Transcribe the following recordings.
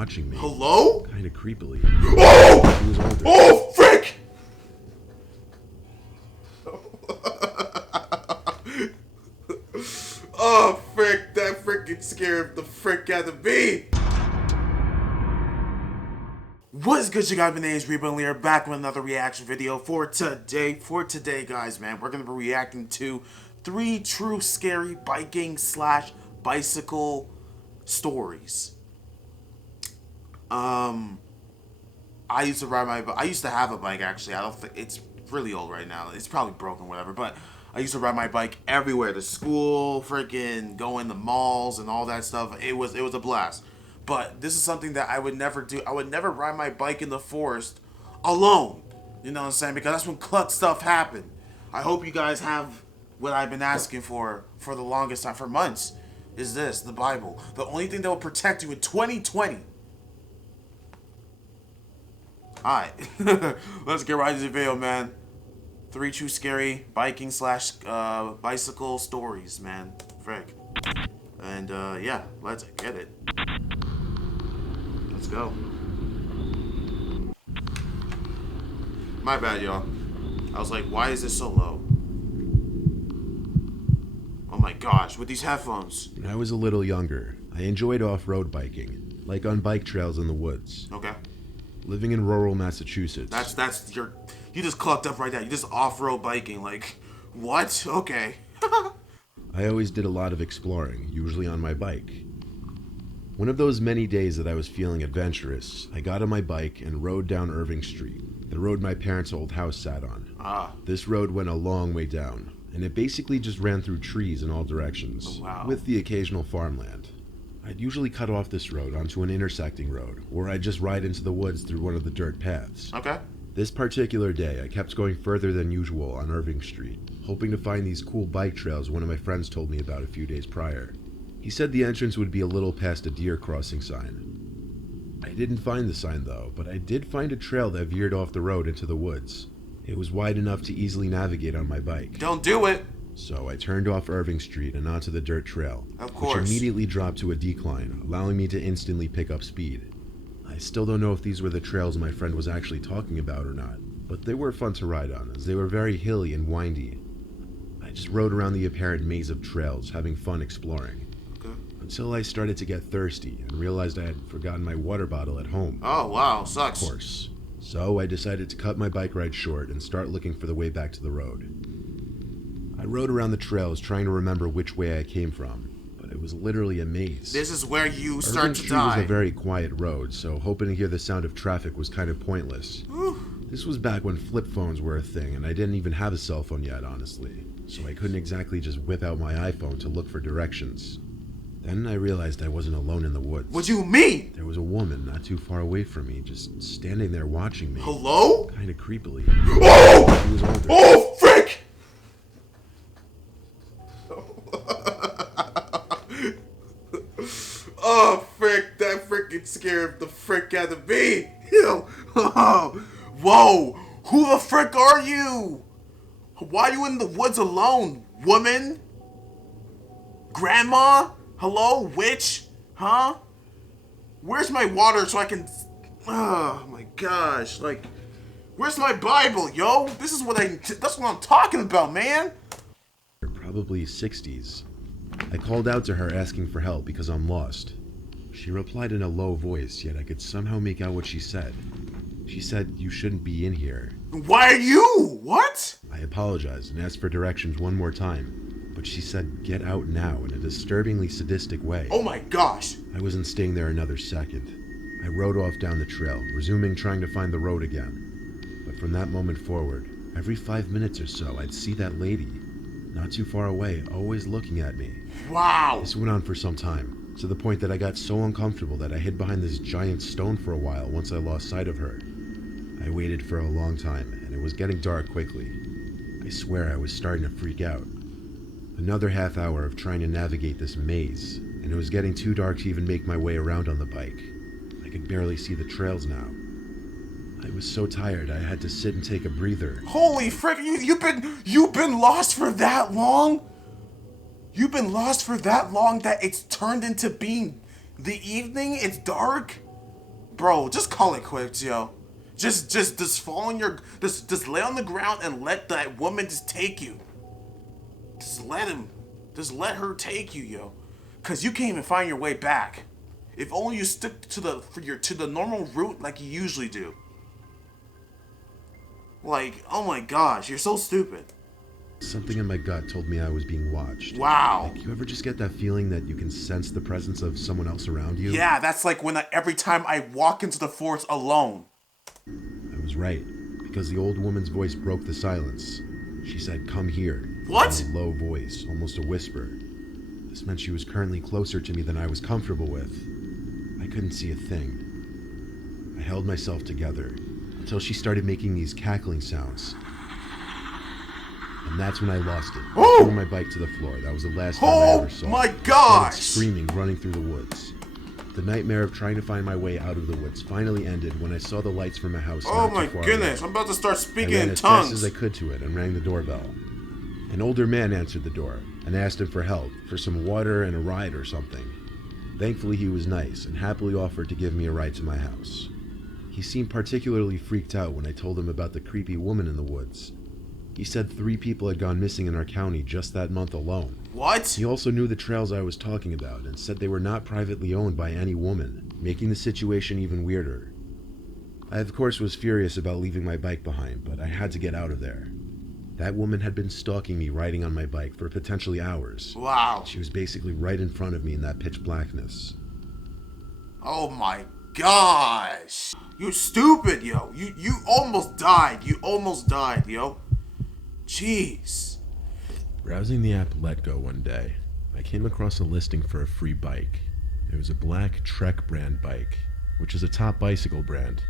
watching me. Hello? Kinda creepily. Oh! He was older. Oh, frick! Oh, frick, that freaking scared the frick out of me. What is good, you guys? My name is Reba Lear, back with another reaction video for today. For today, guys, man, we're going to be reacting to 3 true scary biking / bicycle stories. I used to ride my bike. I used to have a bike, actually. I don't think it's really old right now. It's probably broken, whatever. But I used to ride my bike everywhere, to school, freaking going to malls and all that stuff. It was a blast. But this is something that I would never do. I would never ride my bike in the forest alone. You know what I'm saying? Because that's when cluck stuff happened. I hope you guys have what I've been asking for the longest time, for months, is this, the Bible. The only thing that will protect you in 2020. Alright, let's get right into the video, man. 3 true scary biking / bicycle stories, man. Frick. And, yeah, let's get it. Let's go. My bad, y'all. I was like, why is this so low? Oh my gosh, with these headphones. When I was a little younger, I enjoyed off-road biking, like on bike trails in the woods. Okay. Living in rural Massachusetts. That's your, you just clucked up right there. You just off-road biking, like, what? Okay. I always did a lot of exploring, usually on my bike. One of those many days that I was feeling adventurous, I got on my bike and rode down Irving Street, the road my parents' old house sat on. This road went a long way down, and it basically just ran through trees in all directions, with the occasional farmland. I'd usually cut off this road onto an intersecting road, or I'd just ride into the woods through one of the dirt paths. Okay. This particular day, I kept going further than usual on Irving Street, hoping to find these cool bike trails one of my friends told me about a few days prior. He said the entrance would be a little past a deer crossing sign. I didn't find the sign though, but I did find a trail that veered off the road into the woods. It was wide enough to easily navigate on my bike. Don't do it! So I turned off Irving Street and onto the dirt trail, of course, which immediately dropped to a decline, allowing me to instantly pick up speed. I still don't know if these were the trails my friend was actually talking about or not, but they were fun to ride on, as they were very hilly and windy. I just rode around the apparent maze of trails, having fun exploring. Okay. Until I started to get thirsty and realized I had forgotten my water bottle at home. Oh wow, sucks. Of course. So I decided to cut my bike ride short and start looking for the way back to the road. I rode around the trails trying to remember which way I came from, but it was literally a maze. This is where you start to die. Irving Street was a very quiet road, so hoping to hear the sound of traffic was kind of pointless. This was back when flip phones were a thing, and I didn't even have a cell phone yet, honestly, so I couldn't exactly just whip out my iPhone to look for directions. Then I realized I wasn't alone in the woods. What do you mean? There was a woman not too far away from me, just standing there watching me. Hello? Kinda creepily. Oh! She was older. Oh, frick! Oh, frick, that freaking scared the frick out of me. Whoa, who the frick are you? Why are you in the woods alone, woman? Grandma? Hello, witch? Huh? Where's my water so I can... Oh my gosh, like, where's my Bible, yo? This is that's what I'm talking about, man. Probably 60s. I called out to her asking for help because I'm lost. She replied in a low voice, yet I could somehow make out what she said. She said, "You shouldn't be in here." Why are you? What? I apologized and asked for directions one more time, but she said, "Get out now," in a disturbingly sadistic way. Oh my gosh. I wasn't staying there another second. I rode off down the trail, resuming trying to find the road again. But from that moment forward, every 5 minutes or so, I'd see that lady, not too far away, always looking at me. Wow. This went on for some time, to the point that I got so uncomfortable that I hid behind this giant stone for a while once I lost sight of her. I waited for a long time, and it was getting dark quickly. I swear I was starting to freak out. Another half hour of trying to navigate this maze, and it was getting too dark to even make my way around on the bike. I could barely see the trails now. I was so tired I had to sit and take a breather. Holy frick, you've been lost for that long? You've been lost for that long that it's turned into being the evening? It's dark? Bro, just call it quits, yo. Just fall on your, just lay on the ground and let that woman just take you. Just let her take you, yo. Cause you can't even find your way back. If only you stick to the normal route like you usually do. Like, oh my gosh, you're so stupid. Something in my gut told me I was being watched. Wow. Like, you ever just get that feeling that you can sense the presence of someone else around you? Yeah, that's like when every time I walk into the forest alone. I was right, because the old woman's voice broke the silence. She said, "Come here." What? In a low voice, almost a whisper. This meant she was currently closer to me than I was comfortable with. I couldn't see a thing. I held myself together until she started making these cackling sounds. And that's when I lost it. I threw my bike to the floor. That was the last time I ever saw it. My I gosh! started screaming, running through the woods. The nightmare of trying to find my way out of the woods finally ended when I saw the lights from a house Oh not my too far goodness, away. I'm about to start I speaking ran in as fast tongues. as I could to it and rang the doorbell. An older man answered the door and asked him for help, for some water and a ride or something. Thankfully, he was nice and happily offered to give me a ride to my house. He seemed particularly freaked out when I told him about the creepy woman in the woods. He said 3 people had gone missing in our county just that month alone. What? He also knew the trails I was talking about and said they were not privately owned by any woman, making the situation even weirder. I, of course, was furious about leaving my bike behind, but I had to get out of there. That woman had been stalking me riding on my bike for potentially hours. Wow. She was basically right in front of me in that pitch blackness. Oh my gosh. You stupid, yo. You almost died. You almost died, yo. Jeez. Browsing the app Letgo one day, I came across a listing for a free bike. It was a black Trek brand bike, which is a top bicycle brand.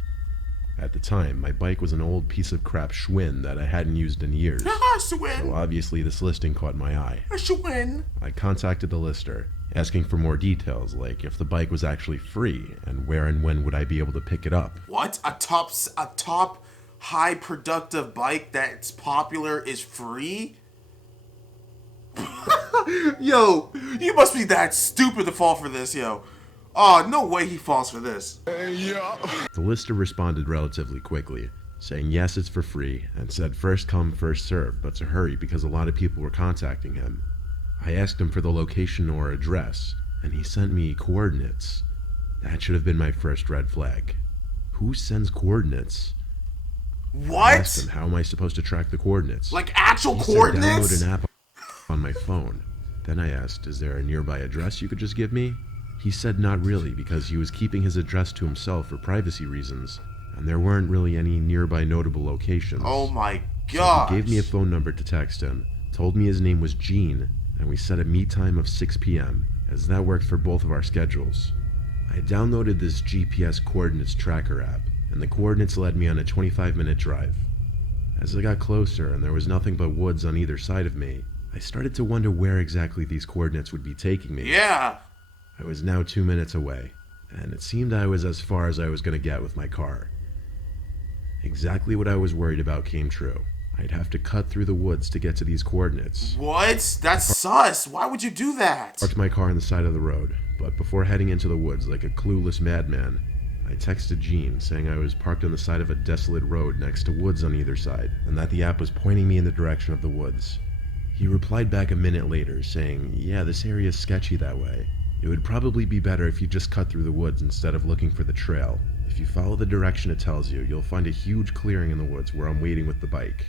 At the time, my bike was an old piece of crap Schwinn that I hadn't used in years. So Schwinn. obviously this listing caught my eye. Schwinn. I contacted the lister, asking for more details, like if the bike was actually free, and where and when would I be able to pick it up. What? A top high productive bike that's popular is free? Yo, you must be that stupid to fall for this, yo. Oh, no way he falls for this. The lister responded relatively quickly, saying yes, it's for free, and said first come, first serve, but to hurry because a lot of people were contacting him. I asked him for the location or address, and he sent me coordinates. That should have been my first red flag. Who sends coordinates? I asked him, What? how am I supposed to track the coordinates? Like actual He said, coordinates? download an app on my phone. Then I asked, is there a nearby address you could just give me? He said not really, because he was keeping his address to himself for privacy reasons, and there weren't really any nearby notable locations. Oh my So gosh. he gave me a phone number to text him, told me his name was Gene, and we set a meet time of 6 p.m., as that worked for both of our schedules. I downloaded this GPS coordinates tracker app, and the coordinates led me on a 25-minute drive. As I got closer and there was nothing but woods on either side of me, I started to wonder where exactly these coordinates would be taking me. Yeah. I was now 2 minutes away, and it seemed I was as far as I was going to get with my car. Exactly what I was worried about came true. I'd have to cut through the woods to get to these coordinates. What? That's sus. Why would you do that? Parked my car on the side of the road, but before heading into the woods like a clueless madman, I texted Gene saying I was parked on the side of a desolate road next to woods on either side, and that the app was pointing me in the direction of the woods. He replied back a minute later saying, yeah, this area's sketchy that way. It would probably be better if you just cut through the woods instead of looking for the trail. If you follow the direction it tells you, you'll find a huge clearing in the woods where I'm waiting with the bike.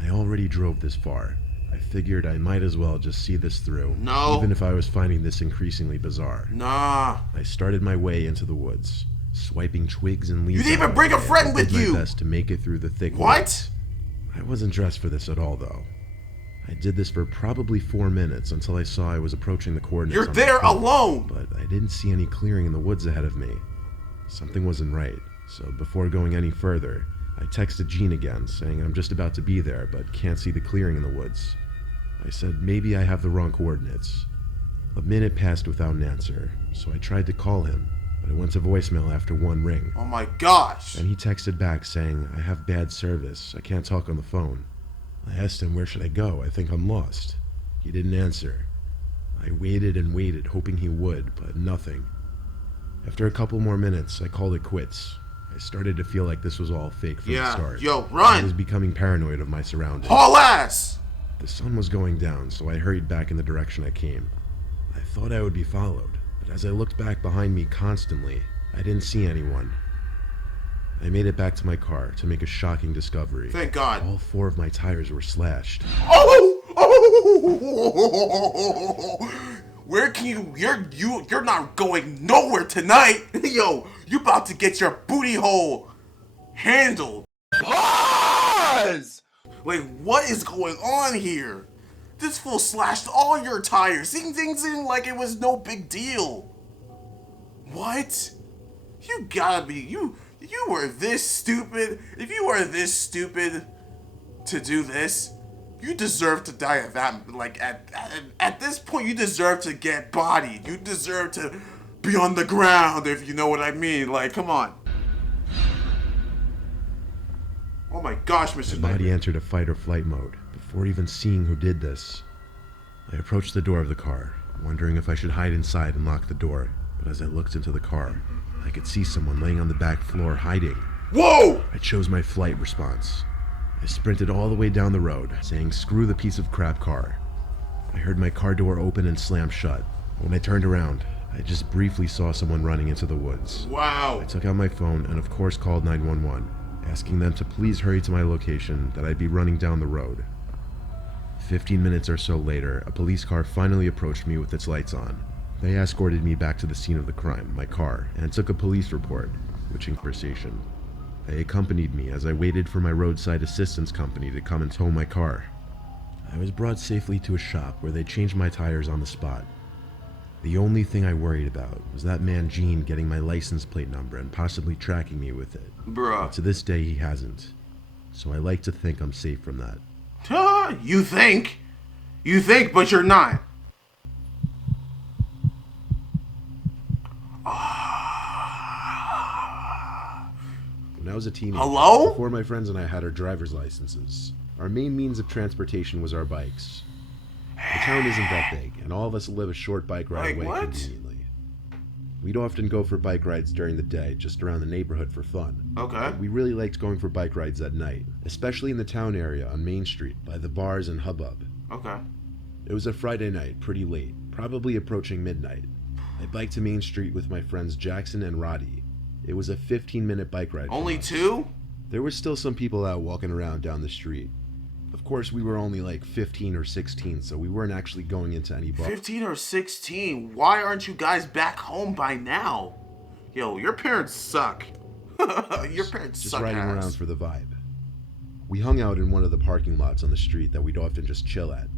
I already drove this far. I figured I might as well just see this through, No. even if I was finding this increasingly bizarre. Nah. I started my way into the woods, swiping twigs and leaves. You didn't even out bring a of my way. friend I with did you. my best to make it through the thick What? woods. I wasn't dressed for this at all, though. I did this for probably 4 minutes until I saw I was approaching the coordinates. You're on my there phone, alone. But I didn't see any clearing in the woods ahead of me. Something wasn't right, so before going any further, I texted Gene again, saying I'm just about to be there, but can't see the clearing in the woods. I said maybe I have the wrong coordinates. A minute passed without an answer, so I tried to call him, but it went to voicemail after 1 ring. Oh my gosh. And he texted back saying, I have bad service, I can't talk on the phone. I asked him, where should I go? I think I'm lost. He didn't answer. I waited and waited, hoping he would, but nothing. After a couple more minutes, I called it quits. I started to feel like this was all fake from the Yeah. start. Yo, I was run! becoming paranoid of my surroundings. Haul ass! The sun was going down, so I hurried back in the direction I came. I thought I would be followed, but as I looked back behind me constantly, I didn't see anyone. I made it back to my car to make a shocking discovery. Thank God. All 4 of my tires were slashed. Oh! Oh! Where can you're not going nowhere tonight. Yo, you about to get your booty hole handled. Pause! Wait, what is going on here? This fool slashed all your tires. Zing zing zing like it was no big deal. What? You gotta be you were this stupid. If you were this stupid to do this, you deserve to die at that. Like at this point, you deserve to get bodied. You deserve to be on the ground, if you know what I mean. Like, come on. Oh my gosh, Mr. My body Nightmare. entered a fight or flight mode before even seeing who did this. I approached the door of the car, wondering if I should hide inside and lock the door. But as I looked into the car, I could see someone laying on the back floor hiding. Whoa! I chose my flight response. I sprinted all the way down the road, saying screw the piece of crap car. I heard my car door open and slam shut. When I turned around, I just briefly saw someone running into the woods. Wow. I took out my phone and of course called 911, asking them to please hurry to my location that I'd be running down the road. 15 minutes or so later, a police car finally approached me with its lights on. They escorted me back to the scene of the crime, my car, and took a police report, which in conversation. They accompanied me as I waited for my roadside assistance company to come and tow my car. I was brought safely to a shop where they changed my tires on the spot. The only thing I worried about was that man Gene getting my license plate number and possibly tracking me with it. Bruh. To this day he hasn't, so I like to think I'm safe from that. You think? You think, but you're not. When I was a teenager, Hello? before my friends and I had our driver's licenses, our main means of transportation was our bikes. The town isn't that big, and all of us live a short bike ride Like away what? conveniently. We'd often go for bike rides during the day, just around the neighborhood for fun. Okay. We really liked going for bike rides at night, especially in the town area on Main Street, by the bars and hubbub. Okay. It was a Friday night, pretty late, probably approaching midnight. I biked to Main Street with my friends Jackson and Roddy. It was a 15-minute bike ride. Only from us. 2? There were still some people out walking around down the street. Of course, we were only like 15 or 16, so we weren't actually going into any bar. 15 or 16? Why aren't you guys back home by now? Yo, your parents suck. Your parents Just suck riding ass. around for the vibe. We hung out in one of the parking lots on the street that we'd often just chill at.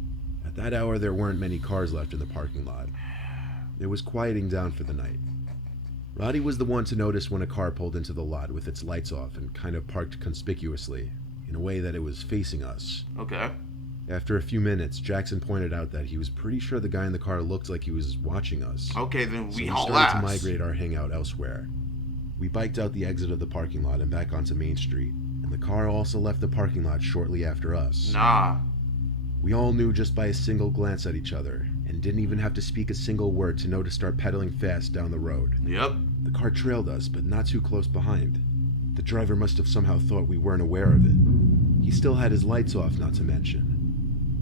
At that hour, there weren't many cars left in the parking lot. It was quieting down for the night. Roddy was the one to notice when a car pulled into the lot with its lights off and kind of parked conspicuously, in a way that it was facing us. Okay. After a few minutes, Jackson pointed out that he was pretty sure the guy in the car looked like he was watching us. Okay, then So we we haul started to ass. migrate our hangout elsewhere. We biked out the exit of the parking lot and back onto Main Street, and the car also left the parking lot shortly after us. Nah. We all knew just by a single glance at each other, and didn't even have to speak a single word to know to start pedaling fast down the road. Yep. The car trailed us, but not too close behind. The driver must have somehow thought we weren't aware of it. He still had his lights off, not to mention.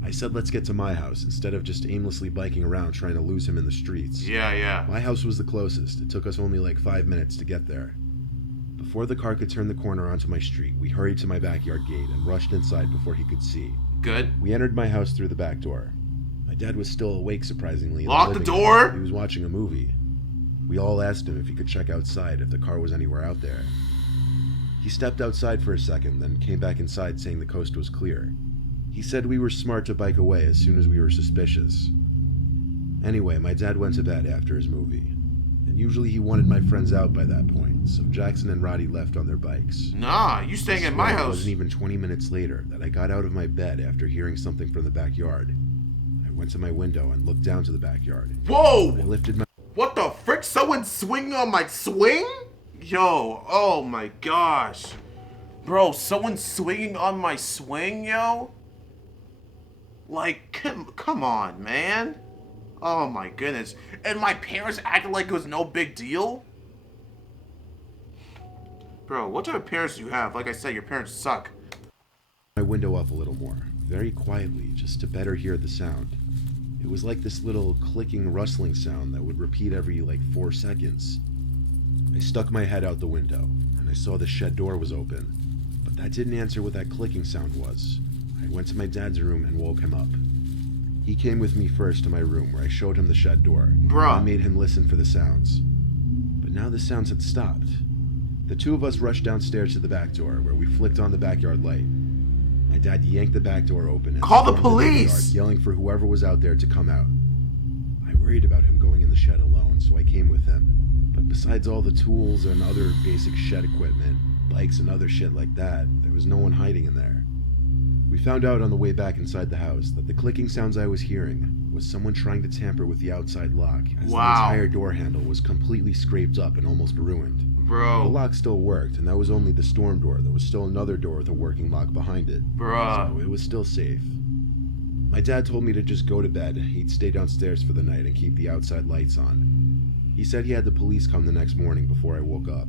I said let's get to my house, instead of just aimlessly biking around trying to lose him in the streets. Yeah. My house was the closest. It took us only like 5 minutes to get there. Before the car could turn the corner onto my street, we hurried to my backyard gate and rushed inside before he could see. Good. We entered my house through the back door. My dad was still awake, surprisingly. in Lock the living door? room. He was watching a movie. We all asked him if he could check outside if the car was anywhere out there. He stepped outside for a second, then came back inside saying the coast was clear. He said we were smart to bike away as soon as we were suspicious. Anyway, my dad went to bed after his movie. And usually he wanted my friends out by that point, so Jackson and Roddy left on their bikes. Nah, you staying at my It house. wasn't even 20 minutes later that I got out of my bed after hearing something from the backyard. I went to my window and looked down to the backyard. Whoa! I lifted my... What the frick? Someone swinging on my swing? Yo, oh my gosh. Bro, someone swinging on my swing, yo? Like, come on, man. Oh my goodness. And my parents acted like it was no big deal? Bro, what type of parents do you have? Like I said, your parents suck. My window up a little more, very quietly, just to better hear the sound. It was like this little clicking, rustling sound that would repeat every 4 seconds. I stuck my head out the window, and I saw the shed door was open, but that didn't answer what that clicking sound was. I went to my dad's room and woke him up. He came with me first to my room, where I showed him the shed door. Bruh. I made him listen for the sounds. But now the sounds had stopped. The two of us rushed downstairs to the back door, where we flicked on the backyard light. My dad yanked the back door open and Call the stormed into police! yard, yelling for whoever was out there to come out. I worried about him going in the shed alone, so I came with him. But besides all the tools and other basic shed equipment, bikes and other shit like that, there was no one hiding in there. We found out on the way back inside the house that the clicking sounds I was hearing was someone trying to tamper with the outside lock, as the Wow. entire door handle was completely scraped up and almost ruined. The Bro. lock still worked, and that was only the storm door. There was still another door with a working lock behind it. Bruh. So it was still safe. My dad told me to just go to bed. He'd stay downstairs for the night and keep the outside lights on. He said he had the police come the next morning before I woke up.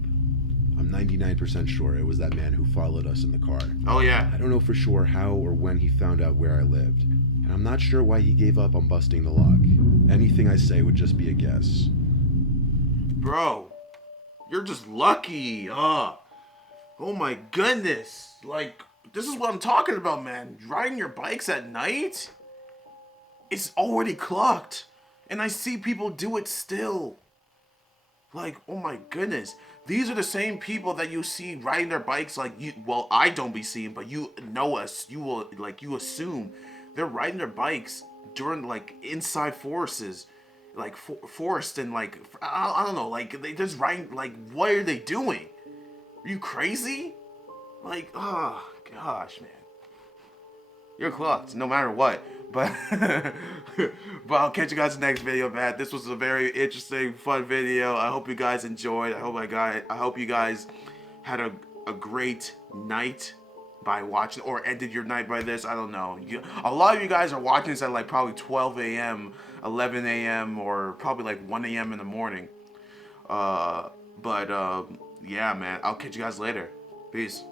I'm 99% sure it was that man who followed us in the car. Oh, yeah. I don't know for sure how or when he found out where I lived, and I'm not sure why he gave up on busting the lock. Anything I say would just be a guess. Bro, you're just lucky. Oh my goodness. Like, this is what I'm talking about, man. Riding your bikes at night? It's already clocked. And I see people do it still. Like, oh my goodness. These are the same people that you see riding their bikes like you, well, I don't be seeing, but you know us. You will, you assume they're riding their bikes during, inside forests. Forest and, I don't know, they just riding, what are they doing? Are you crazy? Oh, gosh, man. You're clocked, no matter what. But but I'll catch you guys in the next video, man. This was a very interesting, fun video. I hope you guys enjoyed. I hope you guys had a great night by watching, or ended your night by this. I don't know. A lot of you guys are watching this at probably 12 a.m., 11 a.m., or probably 1 a.m. in the morning. Yeah, man. I'll catch you guys later. Peace.